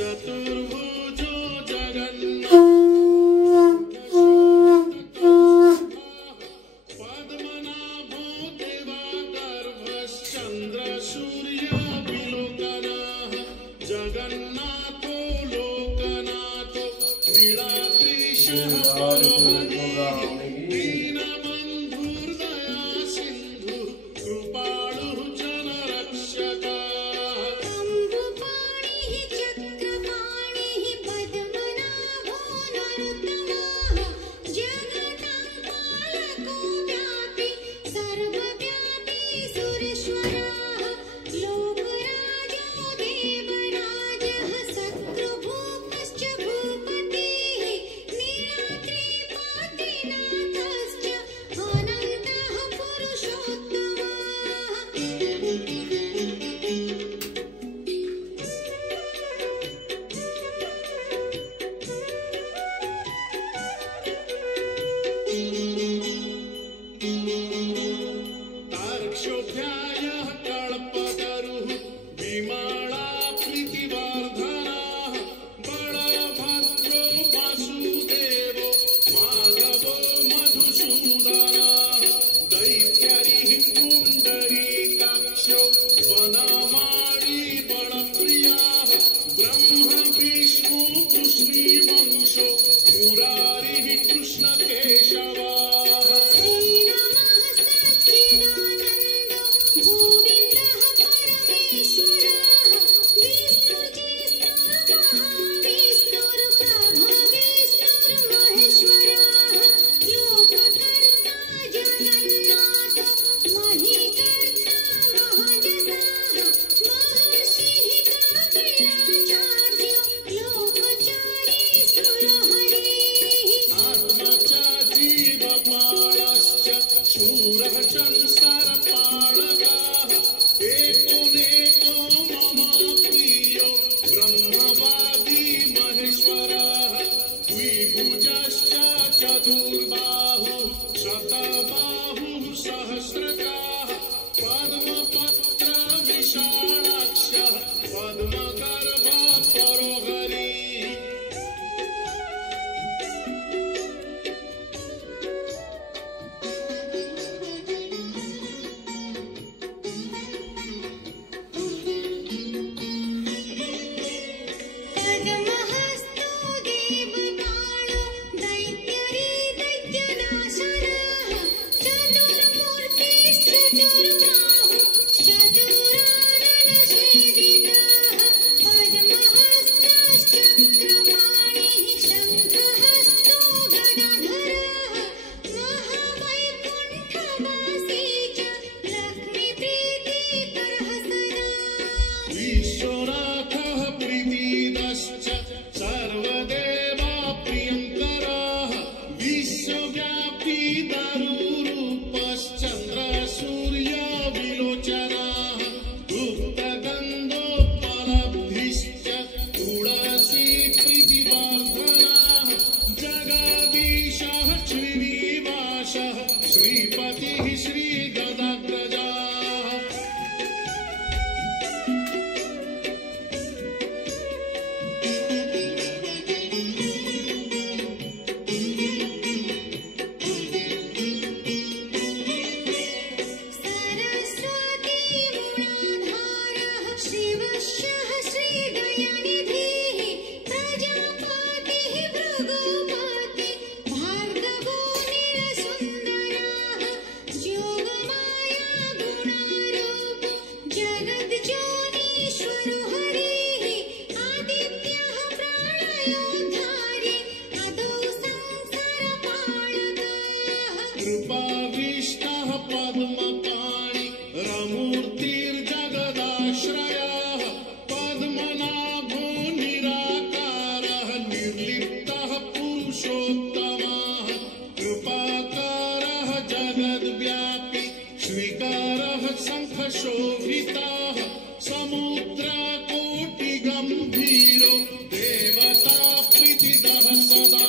चतुर्भुजो जगन्नाथ पद्मनाभो देवागर्भश्चन्द्रसूर्यविलोकनः जगन्नाथो लोकनाथो नीलाद्रिशः परोहरिः दीनबन्धुर्दया सिन्धु कृपालुः जनरक्षकः तार्क्ष्योऽध्यायः कल्पतरुः विमला प्रीतिवर्धनः बलभद्रो वासुदेवो माधवो मधुसूदनः दैत्यरिः पुण्डरीकाक्षो वनमाली बलप्रियः ब्रह्म विष्णु कृष्णवंशो मुरारिः कृष्णकेशवः शूरः संसारपालकः एको नेको मम प्रियो ब्रह्मवादी महेश्वरः द्विभुजश्च चतुर्बाहुः शतबाहुः सहस्रकाः पद्मपत्र विशालाक्षः पद्मगर्भः परोहरिः विश्वनाथः प्रीतिदश्च सर्वदेवा प्रियङ्करः विश्वव्यापी दारुरूपश्चन्द्रसूर्यविलोचनः गुप्तगन्धोपलब्धिश्च तुलसी प्रीतिवर्धनः जगदीशः श्रीनिवासः श्रीपतिः श्रीगदाग्रजः कृपाविष्टः पद्मपाणि रमूर्तिर्जगदाश्रयः पद्मनाभो निराकारः निर्लिप्तः पुरुषोत्तमः कृपाकारः जगद्व्यापी श्रीकारः शङ्खशोभितः समुद्रकोटिगम्भीरो देवता प्रीतिदः सदा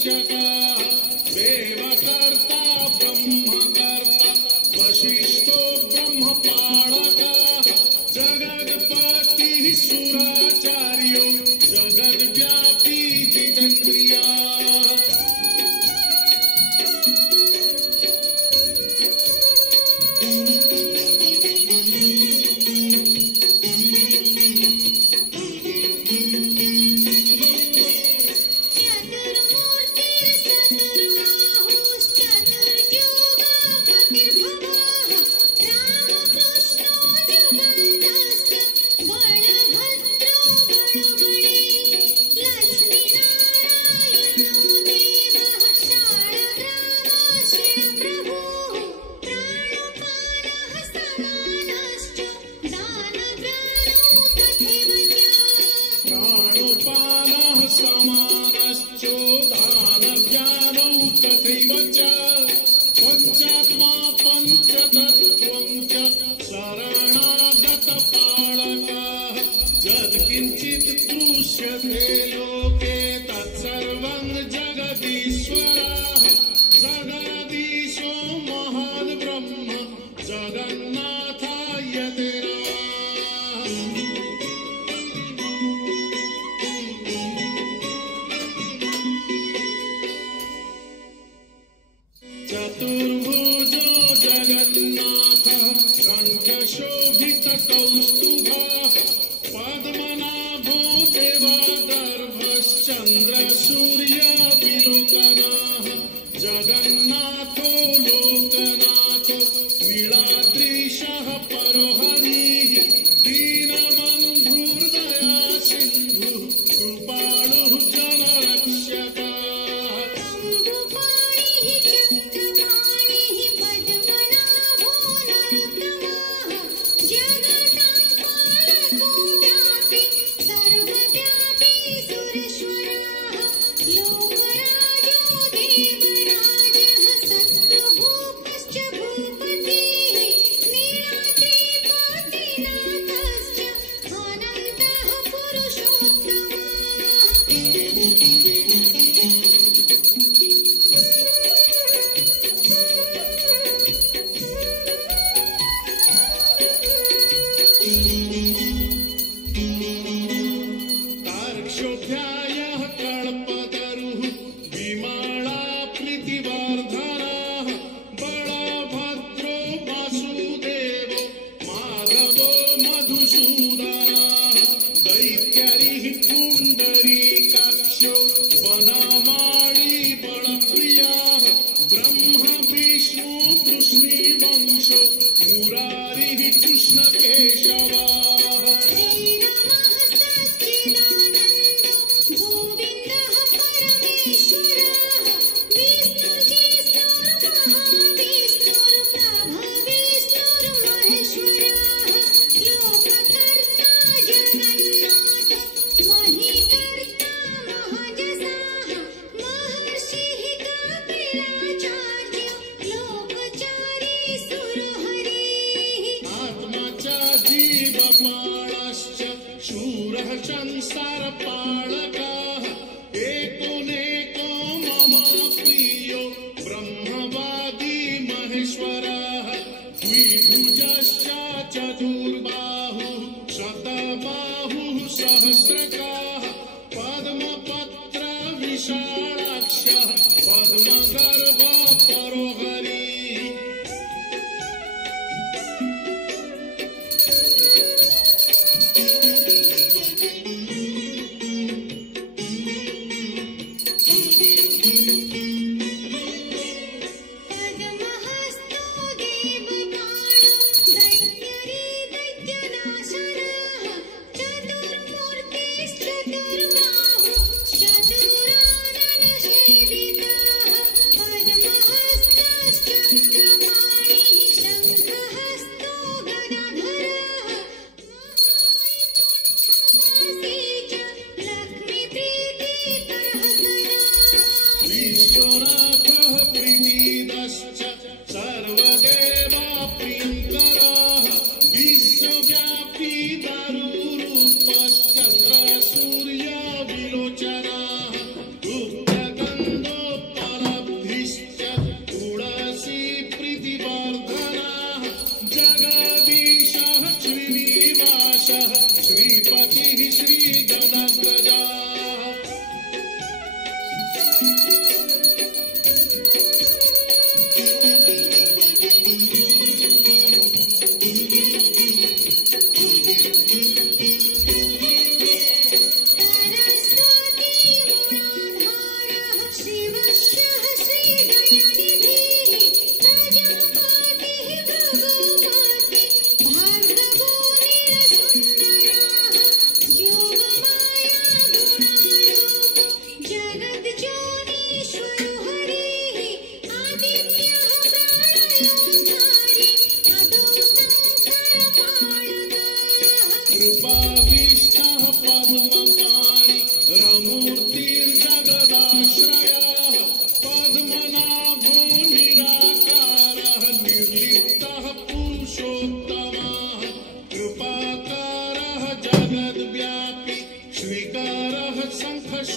रक्षकः देवकर्ता ब्रह्मकर्ता वसिष्ठो ब्रह्मपालकः जगत्पतिः सुराचार्यो जगद्व्यापी जितेन्द्रियः समानश्चो दानज्ञानौ तथैव च पञ्चात्मा पञ्चतत्त्वं च शरणागतपालकः यत्किञ्चित् दृश्यते लोके तत्सर्वं जगदीश्वरः जगदीशो महान् ब्रह्म जगन्नाथायते चतुर्भुजो जगन्नाथः कण्ठशोभितकौस्तुभः पद्मनाभो देवगर्भश्चन्द्रसूर्यविलोकनः जगन्नाथो लोकनाथो नीलाद्रिशः परोहरिः दीनबन्धुर्दया सिन्धुः कृपालुः जनरक्षकः तार्क्ष्योऽध्यायः कल्पतरुः विमला प्रीतिवर्धनः बलभद्रो वासुदेवो माधवो मधुसूदनः दैत्यरिः पुण्डरीकाक्षो वनमाली बलप्रियः ब्रह्म विष्णु वृष्णिवंशो मुरारिः कृष्णकेशवः जीवपालश्च शूरः संसारपालकः एकोनेको मम प्रियो ब्रह्मवादी महेश्वरः द्विभुजश्च चतुर्बाहुः शतबाहुः सहस्रकः पद्मपत्र विशालाक्षः पद्मगर्भ परोहरिः चतुरानन सेवितः पद्महस्तश्च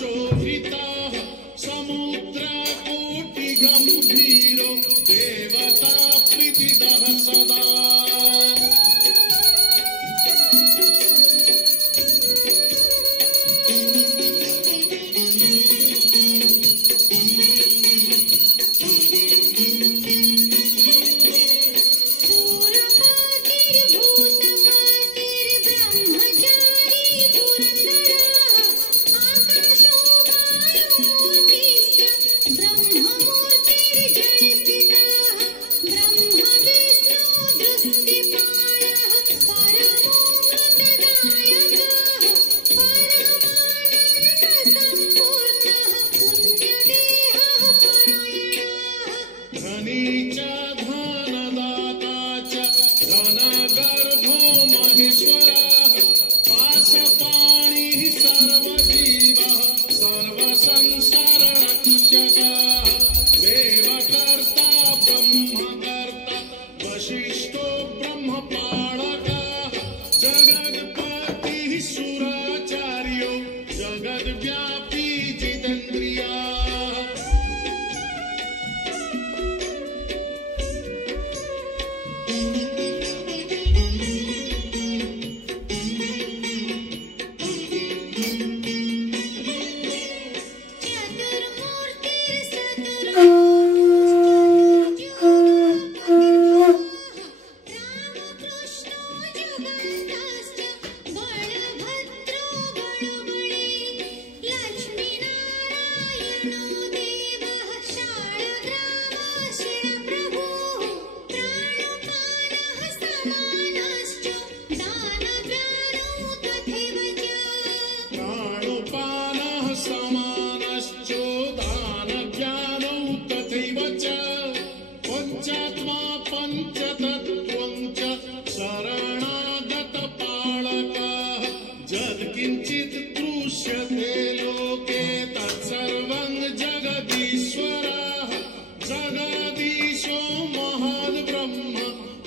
शोभितः समुद्रकोटिगम्भीरो देवता प्रीतिदः सदा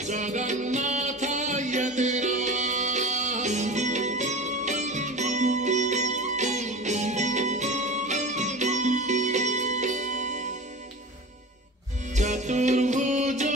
जगन्नाथाय ते